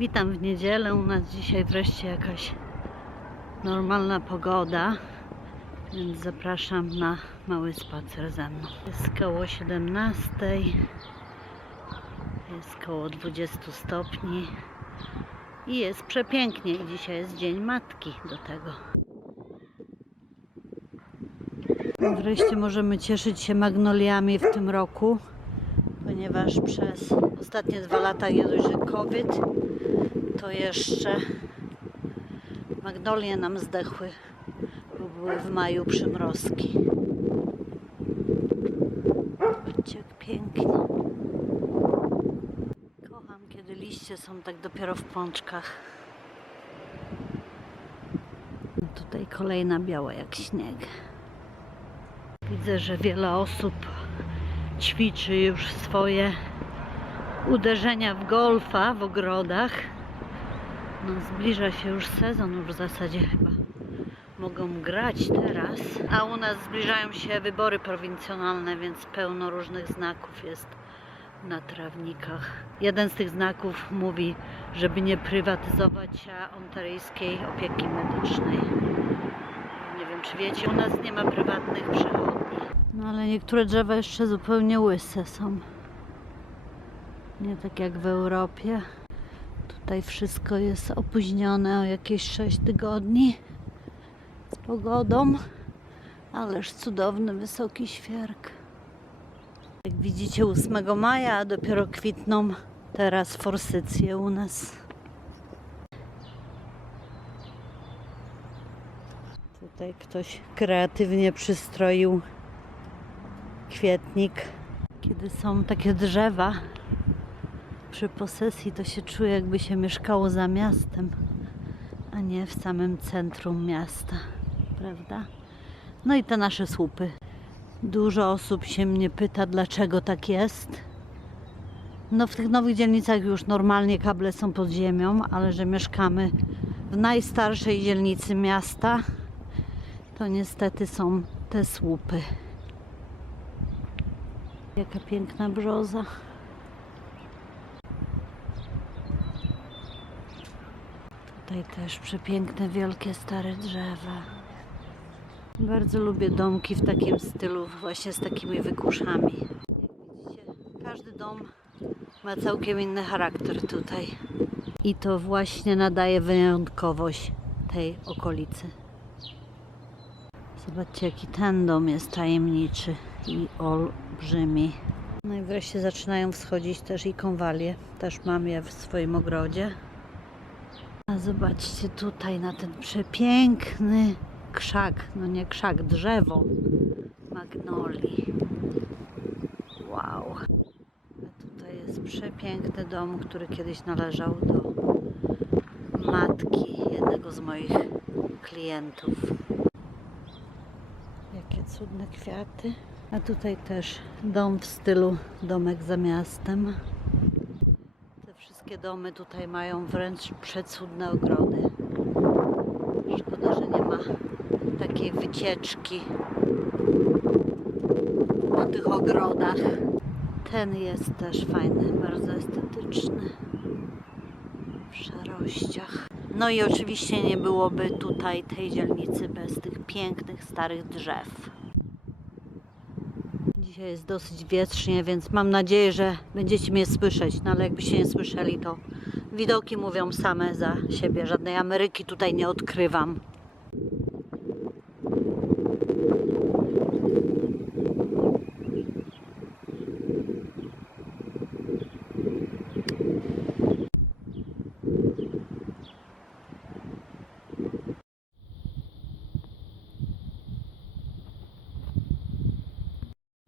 Witam w niedzielę. U nas dzisiaj wreszcie jakaś normalna pogoda, więc zapraszam na mały spacer ze mną. Jest koło 17, jest koło 20 stopni i jest przepięknie. I dzisiaj jest Dzień Matki do tego. Wreszcie możemy cieszyć się magnoliami w tym roku, ponieważ przez ostatnie dwa lata nie dość, że COVID, to jeszcze magnolie nam zdechły, bo były w maju przymrozki. Zobaczcie jak pięknie. Kocham, kiedy liście są tak dopiero w pączkach. Tutaj kolejna biała jak śnieg. Widzę, że wiele osób ćwiczy już swoje uderzenia w golfa w ogrodach. No, zbliża się już sezon, już w zasadzie chyba mogą grać teraz. A u nas zbliżają się wybory prowincjonalne, więc pełno różnych znaków jest na trawnikach. Jeden z tych znaków mówi, żeby nie prywatyzować ontaryjskiej opieki medycznej. Nie wiem, czy wiecie, u nas nie ma prywatnych przychodni. No ale niektóre drzewa jeszcze zupełnie łyse są. Nie tak jak w Europie. Tutaj wszystko jest opóźnione o jakieś 6 tygodni z pogodą. Ależ cudowny, wysoki świerk. Jak widzicie 8 maja, a dopiero kwitną teraz forsycje u nas. Tutaj ktoś kreatywnie przystroił kwietnik. Kiedy są takie drzewa przy posesji, to się czuje, jakby się mieszkało za miastem, a nie w samym centrum miasta, prawda? No i te nasze słupy. Dużo osób się mnie pyta, dlaczego tak jest. No w tych nowych dzielnicach już normalnie kable są pod ziemią, ale że mieszkamy w najstarszej dzielnicy miasta, to niestety są te słupy. Jaka piękna brzoza. Tutaj też przepiękne, wielkie, stare drzewa. Bardzo lubię domki w takim stylu, właśnie z takimi wykuszami. Jak widzicie, każdy dom ma całkiem inny charakter tutaj. I to właśnie nadaje wyjątkowość tej okolicy. Zobaczcie, jaki ten dom jest tajemniczy i olbrzymi. No i wreszcie zaczynają wschodzić też i konwalie. Też mam je w swoim ogrodzie. A zobaczcie tutaj na ten przepiękny krzak, no nie krzak, drzewo magnolii. Wow. A tutaj jest przepiękny dom, który kiedyś należał do matki jednego z moich klientów. Jakie cudne kwiaty. A tutaj też dom w stylu domek za miastem. Te wszystkie domy tutaj mają wręcz przecudne ogrody. Szkoda, że nie ma takiej wycieczki po tych ogrodach. Ten jest też fajny, bardzo estetyczny w szarościach. No i oczywiście nie byłoby tutaj tej dzielnicy bez tych pięknych starych drzew. Dzisiaj jest dosyć wietrznie, więc mam nadzieję, że będziecie mnie słyszeć. No ale jakbyście nie słyszeli, to widoki mówią same za siebie. Żadnej Ameryki tutaj nie odkrywam.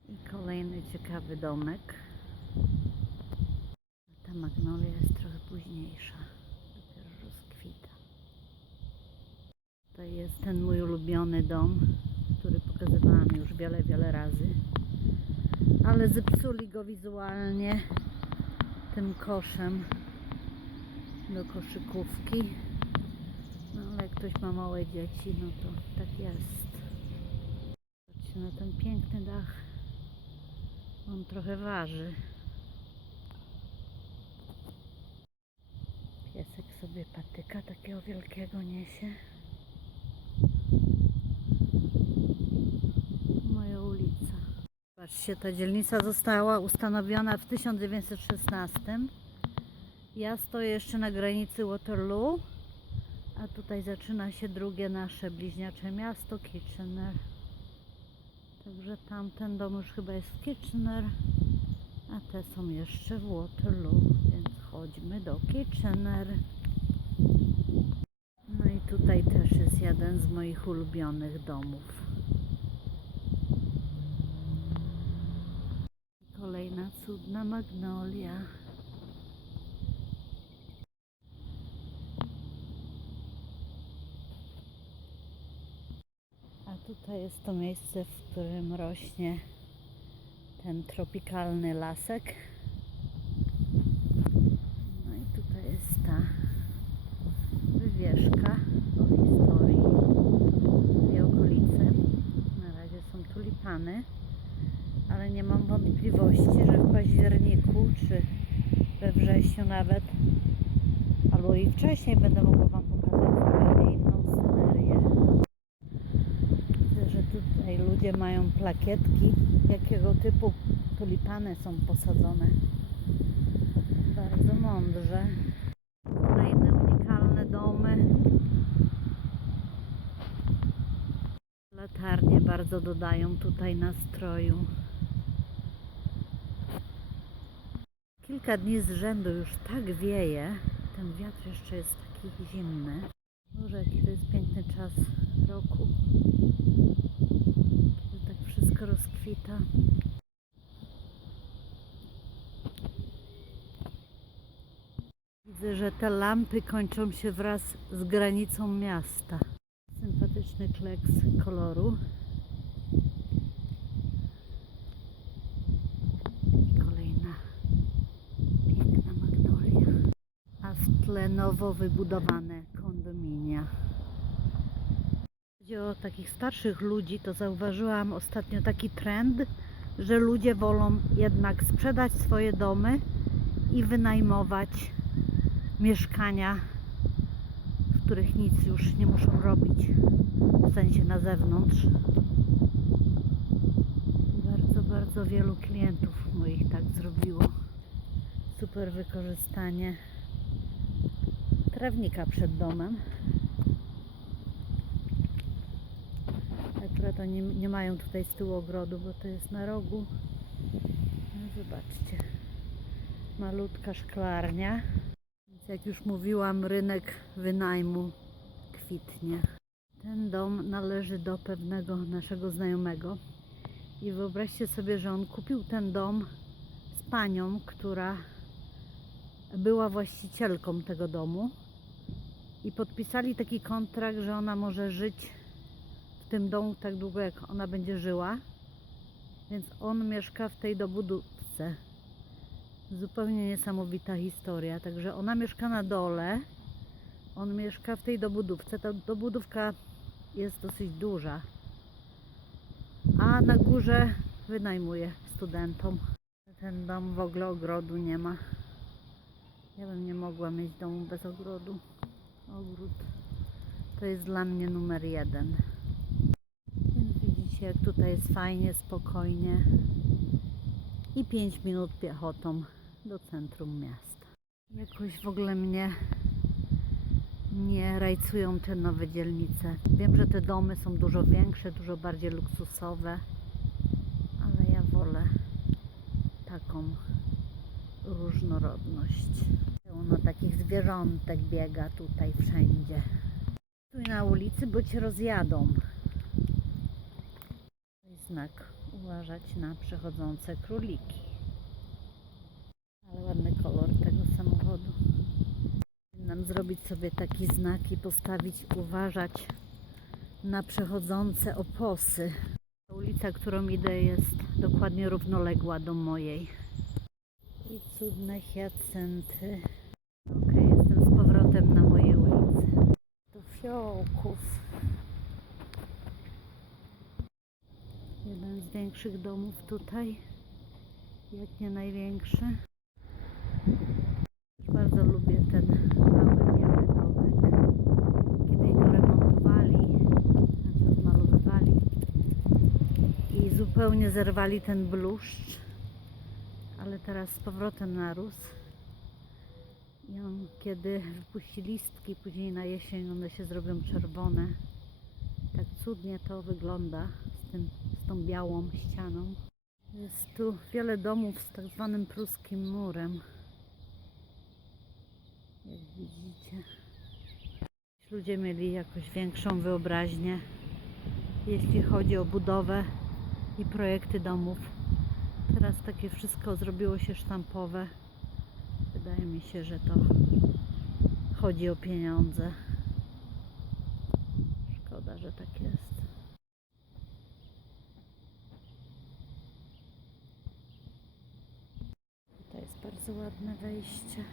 I kolejny ciekawy domek. Ta magnolia jest trochę późniejsza. Dopiero rozkwita. To jest ten mój ulubiony dom, który pokazywałam już wiele, wiele razy. Ale zepsuli go wizualnie tym koszem do koszykówki. No ale jak ktoś ma małe dzieci, no to tak jest. Patrzcie na ten piękny dach. On trochę waży. Pies sobie patyka takiego wielkiego niesie. Moja ulica. Patrzcie, ta dzielnica została ustanowiona w 1916. Ja stoję jeszcze na granicy Waterloo, a tutaj zaczyna się drugie nasze bliźniacze miasto Kitchener. Także tamten dom już chyba jest w Kitchener, a te są jeszcze w Waterloo, więc chodźmy do Kitchener. No i tutaj też jest jeden z moich ulubionych domów. Kolejna cudna magnolia. Tutaj jest to miejsce, w którym rośnie ten tropikalny lasek. No i tutaj jest ta wywieszka o historii tej okolicy. Na razie są tulipany, ale nie mam wątpliwości, że w październiku czy we wrześniu nawet, albo i wcześniej będę mogła Wam pokazać zupełnie inną scenerię. Widzę, że tutaj ludzie mają plakietki, jakiego typu tulipany są posadzone. Bardzo mądrze. Kolejne unikalne domy. Latarnie bardzo dodają tutaj nastroju. Kilka dni z rzędu już tak wieje. Ten wiatr jeszcze jest taki zimny. Boże, jaki to jest piękny czas roku. Wszystko rozkwita. Widzę, że te lampy kończą się wraz z granicą miasta. Sympatyczny kleks koloru. I kolejna piękna magnolia. A w tle nowo wybudowane Chodzi o takich starszych ludzi, to zauważyłam ostatnio taki trend, że ludzie wolą jednak sprzedać swoje domy i wynajmować mieszkania, w których nic już nie muszą robić, w sensie na zewnątrz. Bardzo, bardzo wielu klientów moich tak zrobiło. Super wykorzystanie trawnika przed domem. Akurat oni nie mają tutaj z tyłu ogrodu, bo to jest na rogu. No, zobaczcie. Malutka szklarnia. Więc jak już mówiłam, rynek wynajmu kwitnie. Ten dom należy do pewnego naszego znajomego. I wyobraźcie sobie, że on kupił ten dom z panią, która była właścicielką tego domu. I podpisali taki kontrakt, że ona może żyć tym domu tak długo, jak ona będzie żyła. Więc on mieszka w tej dobudówce. Zupełnie niesamowita historia. Także ona mieszka na dole, on mieszka w tej dobudówce. Ta dobudówka jest dosyć duża. A na górze wynajmuje studentom. Ten dom w ogóle ogrodu nie ma. Ja bym nie mogła mieć domu bez ogrodu. Ogród to jest dla mnie numer jeden. Jak tutaj jest fajnie, spokojnie. I 5 minut piechotą do centrum miasta. Jakoś w ogóle mnie nie rajcują te nowe dzielnice. Wiem, że te domy są dużo większe, dużo bardziej luksusowe, ale ja wolę taką różnorodność. Pełno takich zwierzątek biega tutaj wszędzie. Stój na ulicy, bo cię rozjadą. Znak uważać na przechodzące króliki. Ale ładny kolor tego samochodu. Nam zrobić sobie taki znak i postawić uważać na przechodzące oposy. Ulica, którą idę jest dokładnie równoległa do mojej. I cudne hiacynty. Ok, jestem z powrotem na mojej ulicy. Do fiołków. Jeden z większych domów tutaj, jak nie największy. Bardzo lubię ten mały, biały domek. Kiedy go remontowali, znaczy odmalowywali i zupełnie zerwali ten bluszcz, ale teraz z powrotem narósł. I on, kiedy wypuści listki, później na jesień one się zrobią czerwone. Tak cudnie to wygląda tym, z tą białą ścianą. Jest tu wiele domów z tak zwanym pruskim murem. Jak widzicie. Ludzie mieli jakoś większą wyobraźnię, jeśli chodzi o budowę i projekty domów. Teraz takie wszystko zrobiło się sztampowe. Wydaje mi się, że to chodzi o pieniądze. Szkoda, że tak jest. Tutaj jest bardzo ładne wejście.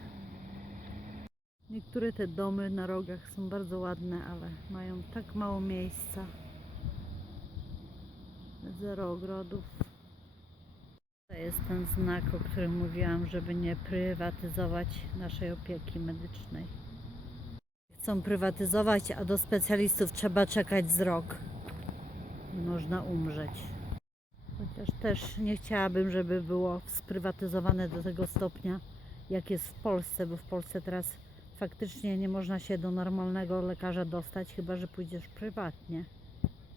Niektóre te domy na rogach są bardzo ładne, ale mają tak mało miejsca. Zero ogrodów. To jest ten znak, o którym mówiłam, żeby nie prywatyzować naszej opieki medycznej. Chcą prywatyzować, a do specjalistów trzeba czekać z rok. Można umrzeć. Chociaż też nie chciałabym, żeby było sprywatyzowane do tego stopnia, jak jest w Polsce, bo w Polsce teraz faktycznie nie można się do normalnego lekarza dostać, chyba że pójdziesz prywatnie.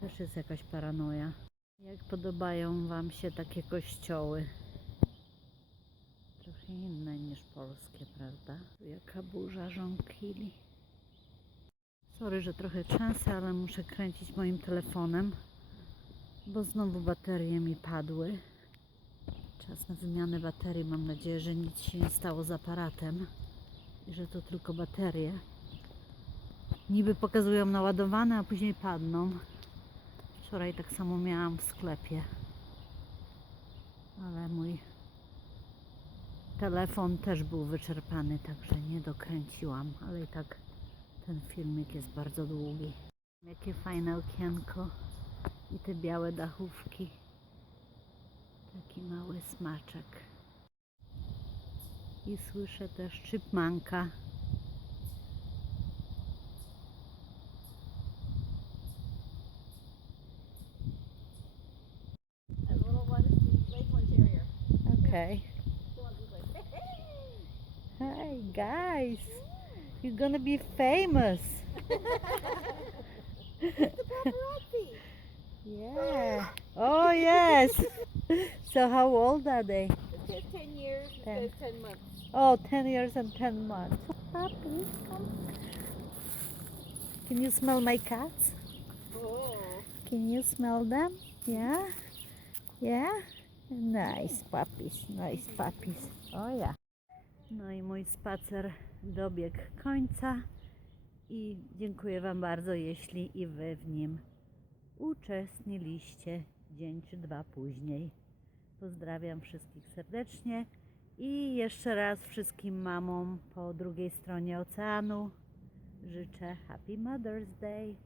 Też jest jakaś paranoja. Jak podobają Wam się takie kościoły? Trochę inne niż polskie, prawda? Jaka burza żonkili. Sorry, że trochę trzęsę, ale muszę kręcić moim telefonem, bo znowu baterie mi padły. Czas na wymianę baterii. Mam nadzieję, że nic się nie stało z aparatem i że to tylko baterie. Niby pokazują naładowane, a później padną. Wczoraj tak samo miałam w sklepie. Ale mój telefon też był wyczerpany, także nie dokręciłam, ale i tak ten filmik jest bardzo długi. Jakie fajne okienko i te białe dachówki. Taki mały smaczek. I słyszę też Terrier. Okay. Hi guys. You're gonna be famous. Yeah. Oh yes. So how old are they? It says 10 years, it Ten. says 10 months. Oh, 10 years and 10 months. Come. Can you smell my cats? Oh. Can you smell them? Yeah? Yeah? Nice puppies, nice puppies. O ja. No i mój spacer dobiegł końca i dziękuję Wam bardzo, jeśli i Wy w nim uczestniliście dzień czy dwa później. Pozdrawiam wszystkich serdecznie i jeszcze raz wszystkim mamom po drugiej stronie oceanu życzę Happy Mother's Day.